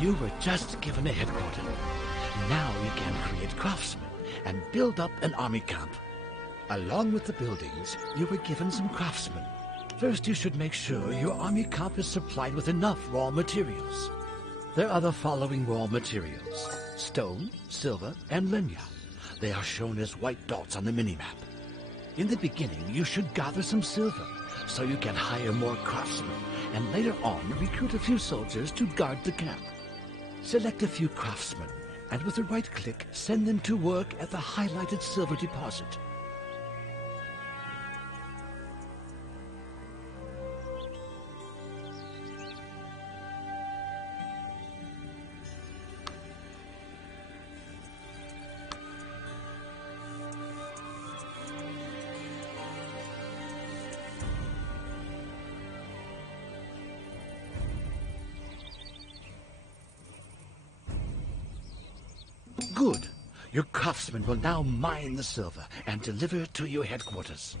You were just given a headquarter. Now you can create craftsmen and build up an army camp. Along with the buildings, you were given some craftsmen. First, you should make sure your army camp is supplied with enough raw materials. There are the following raw materials: stone, silver, and leña. They are shown as white dots on the minimap. In the beginning, you should gather some silver, so you can hire more craftsmen, and later on recruit a few soldiers to guard the camp. Select a few craftsmen, and with a right click, send them to work at the highlighted silver deposit. Good. Your craftsmen will now mine the silver and deliver it to your headquarters.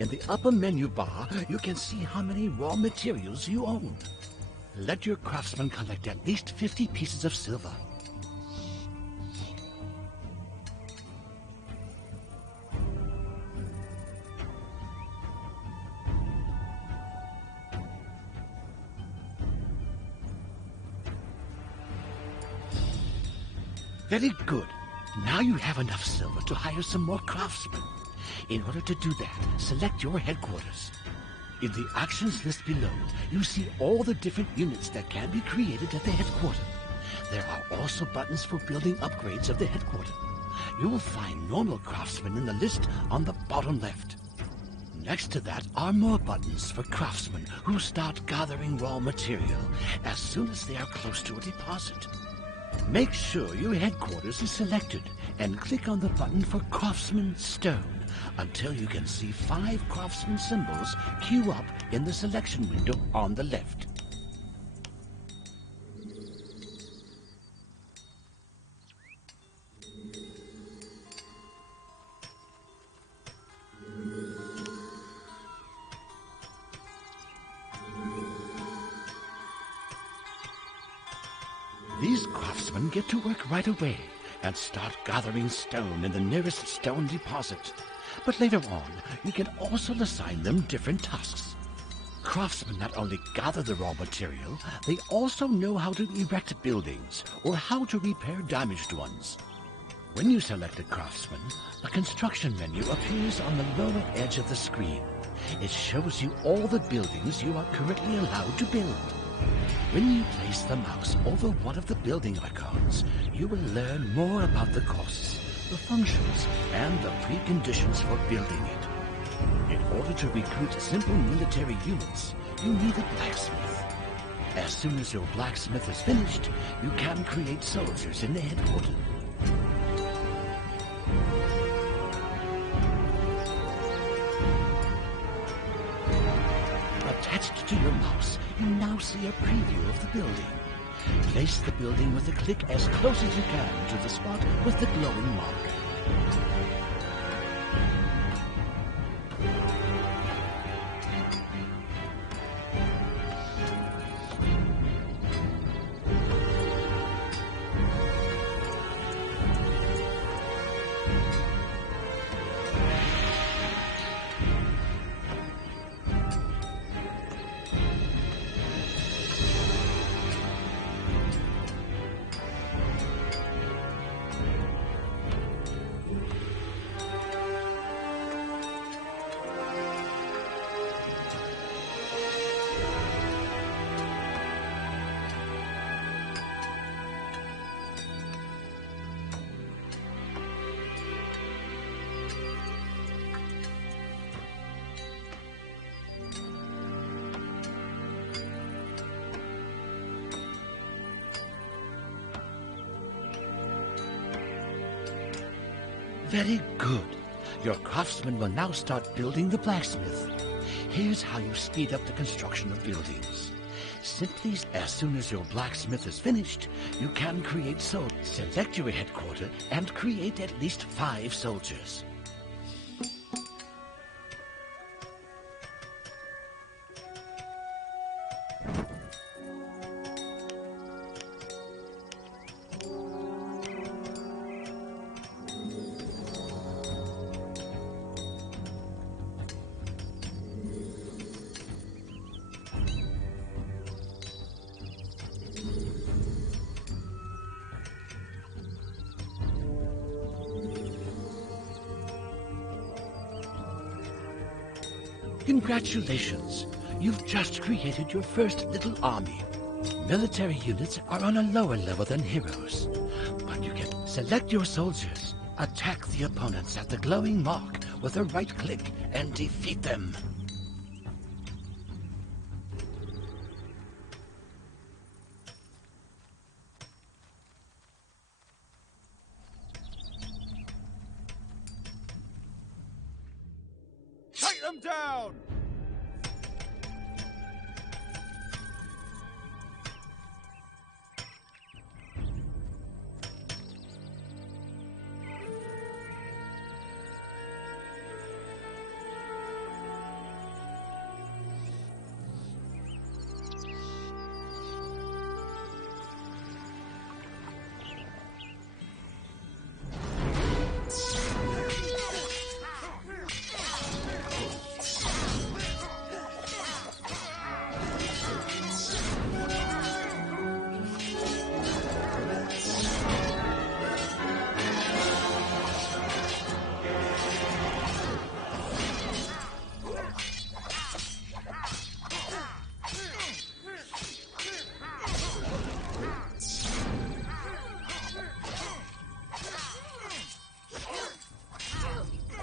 In the upper menu bar, you can see how many raw materials you own. Let your craftsmen collect at least 50 pieces of silver. Very good. Now you have enough silver to hire some more craftsmen. In order to do that, select your headquarters. In the actions list below, you see all the different units that can be created at the headquarters. There are also buttons for building upgrades of the headquarters. You will find normal craftsmen in the list on the bottom left. Next to that are more buttons for craftsmen who start gathering raw material as soon as they are close to a deposit. Make sure your headquarters is selected and click on the button for Craftsman Stone until you can see 5 craftsman symbols queue up in the selection window on the left. These craftsmen get to work right away and start gathering stone in the nearest stone deposit. But later on, you can also assign them different tasks. Craftsmen not only gather the raw material, they also know how to erect buildings or how to repair damaged ones. When you select a craftsman, a construction menu appears on the lower edge of the screen. It shows you all the buildings you are currently allowed to build. When you place the mouse over one of the building icons, you will learn more about the costs, the functions, and the preconditions for building it. In order to recruit simple military units, you need a blacksmith. As soon as your blacksmith is finished, you can create soldiers in the headquarters. Attached to your mouse, you now see a preview of the building. Place the building with a click as close as you can to the spot with the glowing mark. Very good. Your craftsmen will now start building the blacksmith. Here's how you speed up the construction of buildings. Simply, as soon as your blacksmith is finished, you can create soldiers. Select your headquarters and create at least 5 soldiers. Congratulations! You've just created your first little army. Military units are on a lower level than heroes, but you can select your soldiers, attack the opponents at the glowing mark with a right click, and defeat them. Take them down!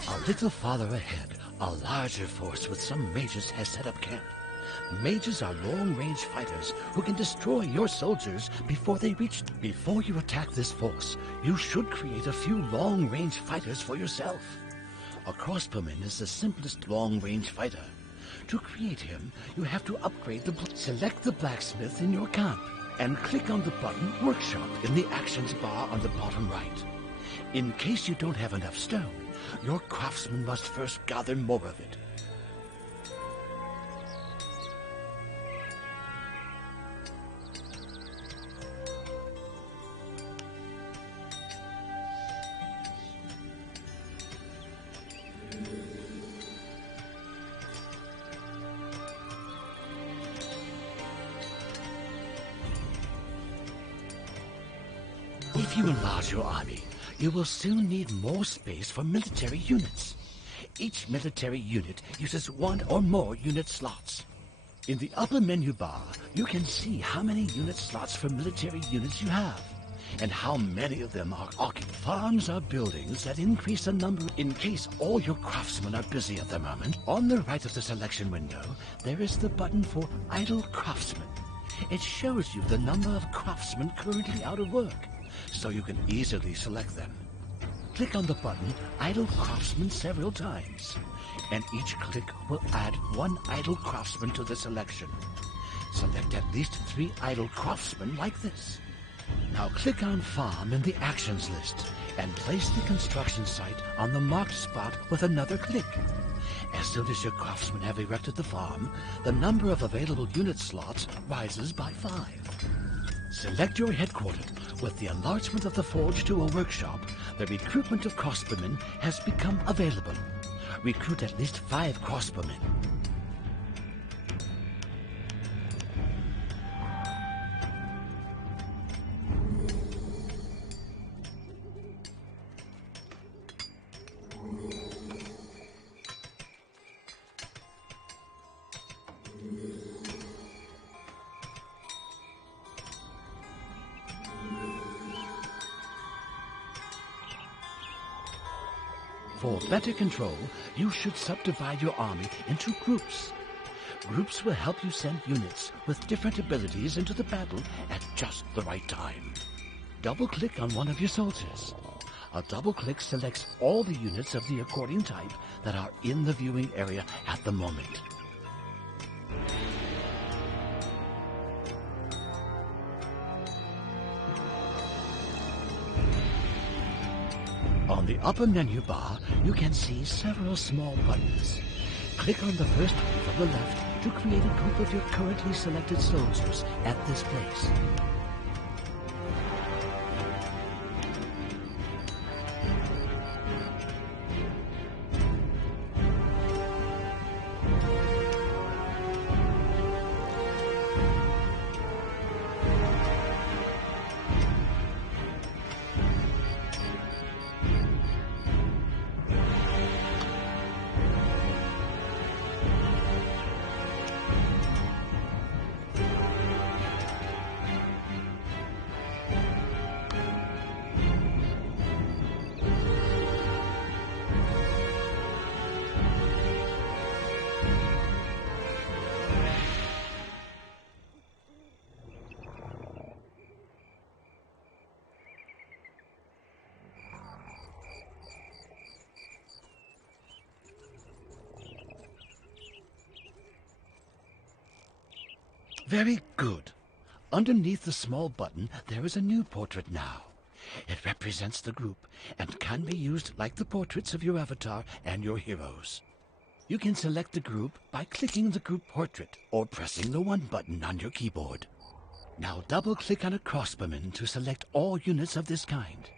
A little farther ahead, a larger force with some mages has set up camp. Mages are long-range fighters who can destroy your soldiers before they reach. Before you attack this force, you should create a few long-range fighters for yourself. A crossbowman is the simplest long-range fighter. To create him, you have to upgrade select the blacksmith in your camp and click on the button Workshop in the actions bar on the bottom right. In case you don't have enough stone, your craftsman must first gather more of it. If you enlarge your army, you will soon need more space for military units. Each military unit uses one or more unit slots. In the upper menu bar, you can see how many unit slots for military units you have, and how many of them are occupied. Farms are buildings that increase the number in case all your craftsmen are busy at the moment. On the right of the selection window, there is the button for Idle Craftsmen. It shows you the number of craftsmen currently out of work, so you can easily select them. Click on the button Idle Craftsman several times, and each click will add one idle craftsman to the selection. Select at least 3 idle craftsmen like this. Now click on Farm in the Actions list, and place the construction site on the marked spot with another click. As soon as your craftsmen have erected the farm, the number of available unit slots rises by 5. Select your headquarters. With the enlargement of the forge to a workshop, the recruitment of crossbowmen has become available. Recruit at least 5 crossbowmen. For better control, you should subdivide your army into groups. Groups will help you send units with different abilities into the battle at just the right time. Double-click on one of your soldiers. A double-click selects all the units of the according type that are in the viewing area at the moment. On the upper menu bar, you can see several small buttons. Click on the first one from the left to create a group of your currently selected soldiers at this place. Very good. Underneath the small button, there is a new portrait now. It represents the group and can be used like the portraits of your avatar and your heroes. You can select the group by clicking the group portrait or pressing the 1 button on your keyboard. Now double-click on a crossbowman to select all units of this kind.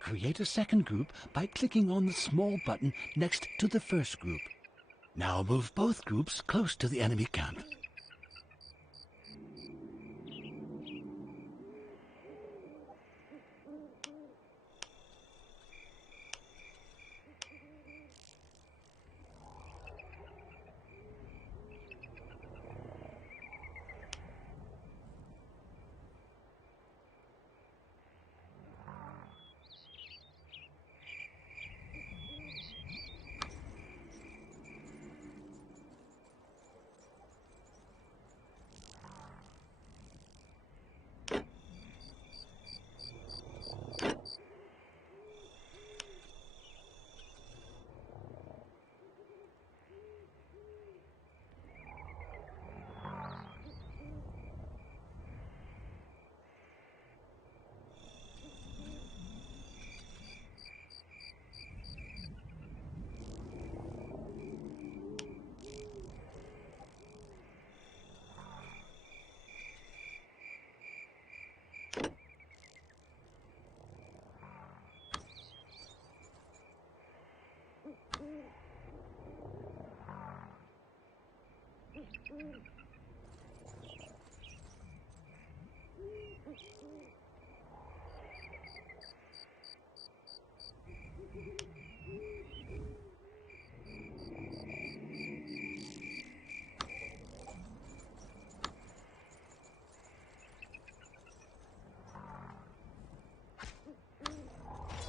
Create a second group by clicking on the small button next to the first group. Now move both groups close to the enemy camp.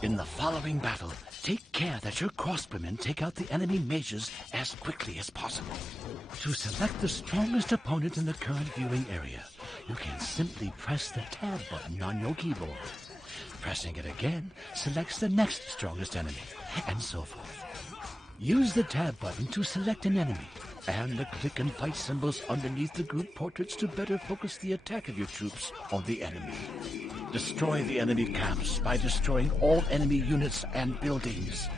In the following battle, take care that your crossbowmen take out the enemy mages as quickly as possible. To select the strongest opponent in the current viewing area, you can simply press the tab button on your keyboard. Pressing it again selects the next strongest enemy, and so forth. Use the tab button to select an enemy, and the click and fight symbols underneath the group portraits to better focus the attack of your troops on the enemy. Destroy the enemy camps by destroying all enemy units and buildings.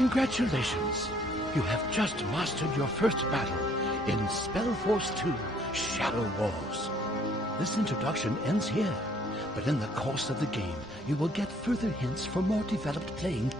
Congratulations! You have just mastered your first battle in SpellForce 2 Shadow Wars. This introduction ends here, but in the course of the game, you will get further hints for more developed playing.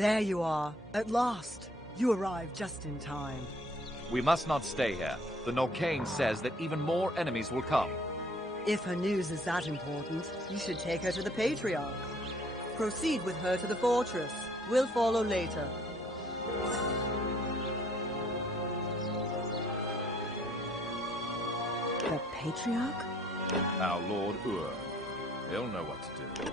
There you are. At last. You arrived just in time. We must not stay here. The Norcane says that even more enemies will come. If her news is that important, you should take her to the Patriarch. Proceed with her to the fortress. We'll follow later. The Patriarch? Our Lord Ur. He'll know what to do.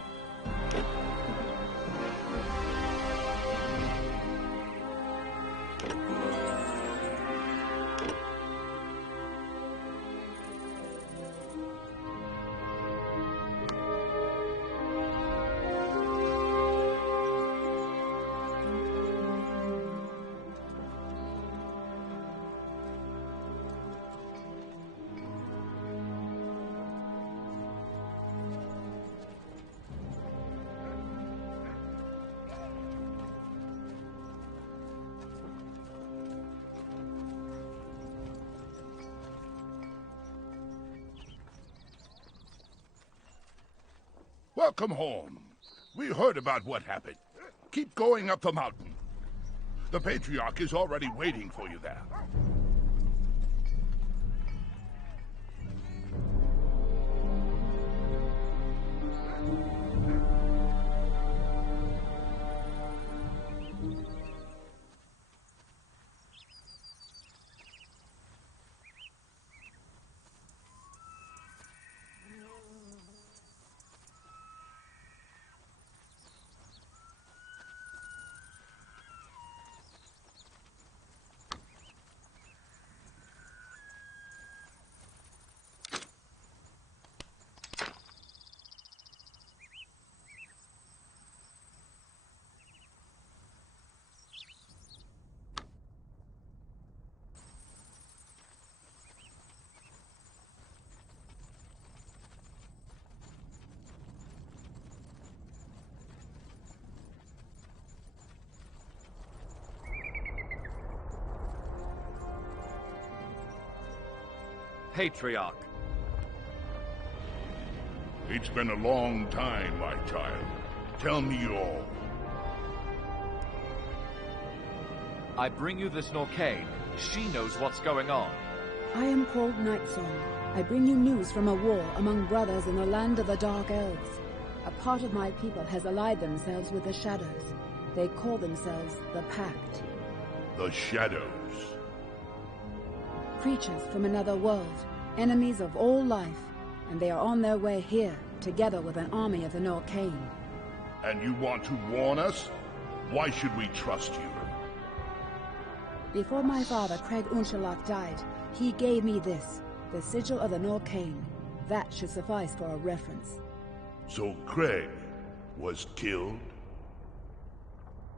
Welcome home. We heard about what happened. Keep going up the mountain. The Patriarch is already waiting for you there. Patriarch. It's been a long time, my child. Tell me all. I bring you this Norcane. She knows what's going on. I am called Nightsong. I bring you news from a war among brothers in the land of the Dark Elves. A part of my people has allied themselves with the Shadows. They call themselves the Pact. The Shadows. Creatures from another world, enemies of all life, and they are on their way here, together with an army of the Norcane. And you want to warn us? Why should we trust you? Before my father, Craig Unshalak, died, he gave me this, the sigil of the Norcane. That should suffice for a reference. So Craig was killed?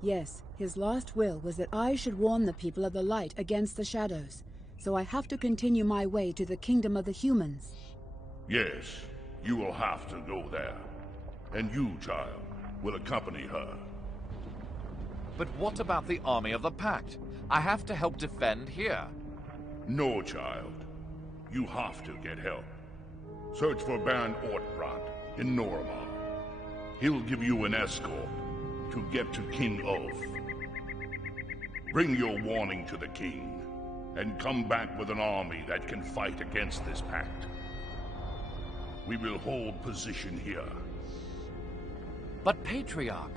Yes, his last will was that I should warn the people of the light against the Shadows. So I have to continue my way to the kingdom of the humans. Yes, you will have to go there. And you, child, will accompany her. But what about the army of the Pact? I have to help defend here. No, child. You have to get help. Search for Baron Ortbrand in Norimar. He'll give you an escort to get to King Ulf. Bring your warning to the king, and come back with an army that can fight against this pact. We will hold position here. But Patriarch...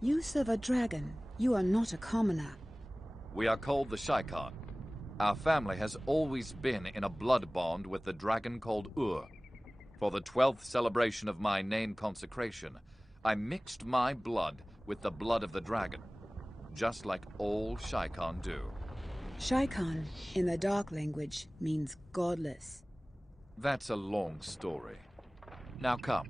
You serve a dragon. You are not a commoner. We are called the Shaikan. Our family has always been in a blood bond with the dragon called Ur. For the 12th celebration of my name consecration, I mixed my blood with the blood of the dragon, just like all Shaikan do. Shaikan, in the dark language, means godless. That's a long story. Now come.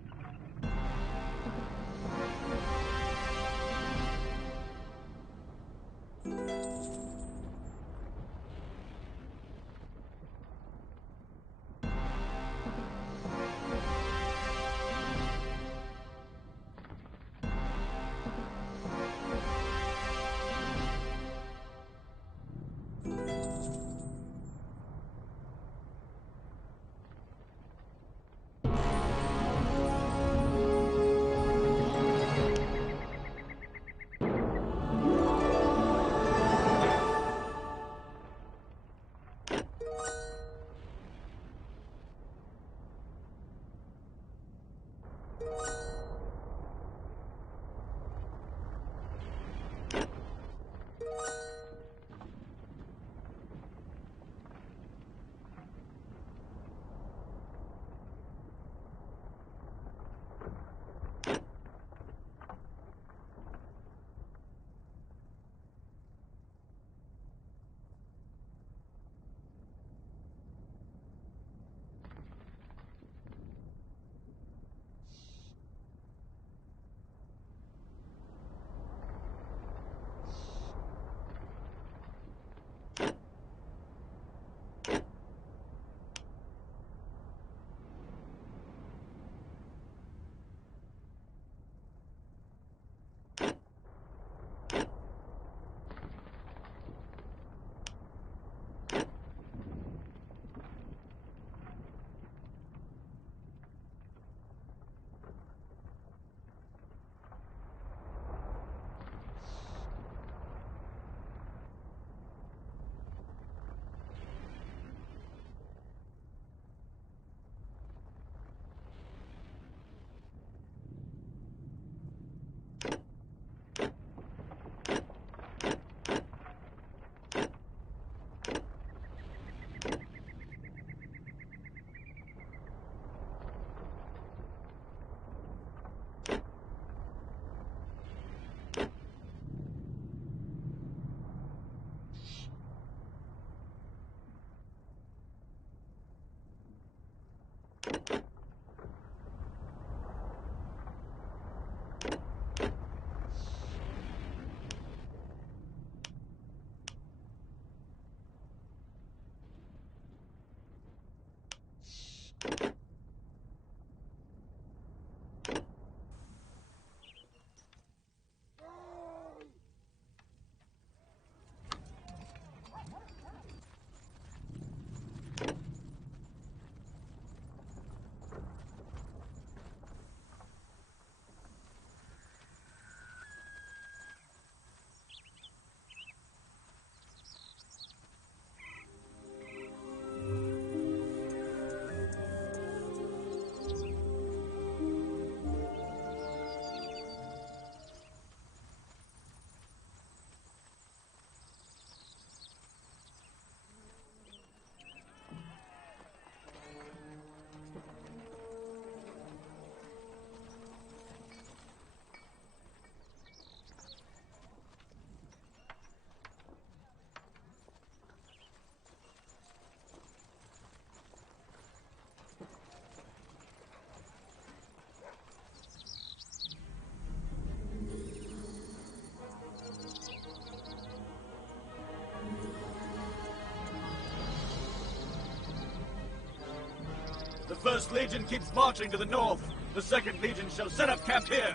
The First Legion keeps marching to the north. The Second Legion shall set up camp here.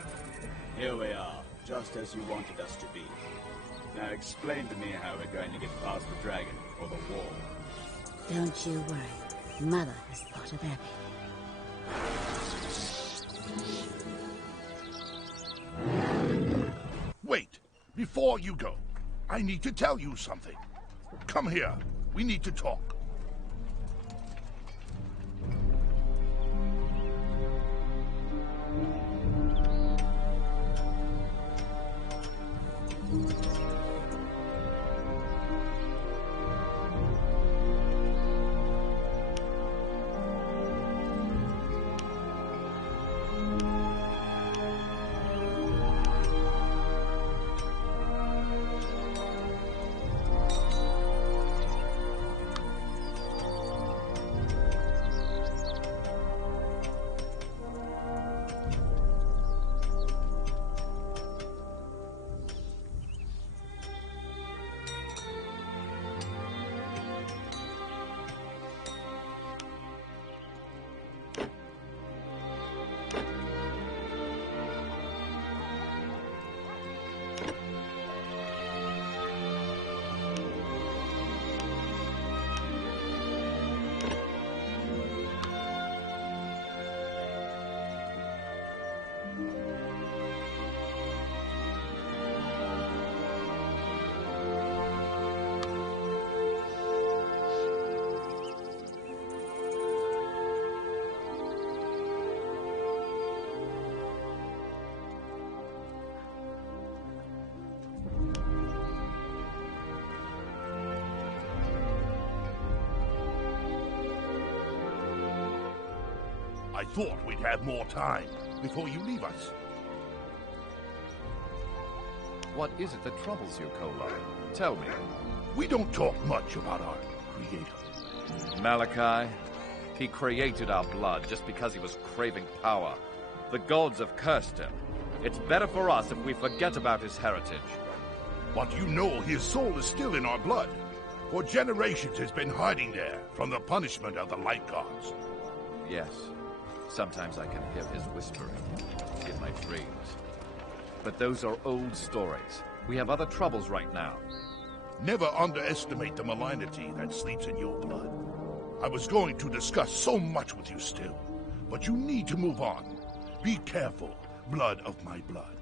Here we are, just as you wanted us to be. Now explain to me how we're going to get past the dragon or the wall. Don't you worry. Mother has thought of everything. Wait, before you go, I need to tell you something. Come here, we need to talk. I thought we'd have more time before you leave us. What is it that troubles you, Kolar? Tell me. We don't talk much about our creator. Malachi, he created our blood just because he was craving power. The gods have cursed him. It's better for us if we forget about his heritage. But you know his soul is still in our blood. For generations it's been hiding there from the punishment of the light gods. Yes. Sometimes I can hear his whispering in my dreams. But those are old stories. We have other troubles right now. Never underestimate the malignity that sleeps in your blood. I was going to discuss so much with you still, but you need to move on. Be careful, blood of my blood.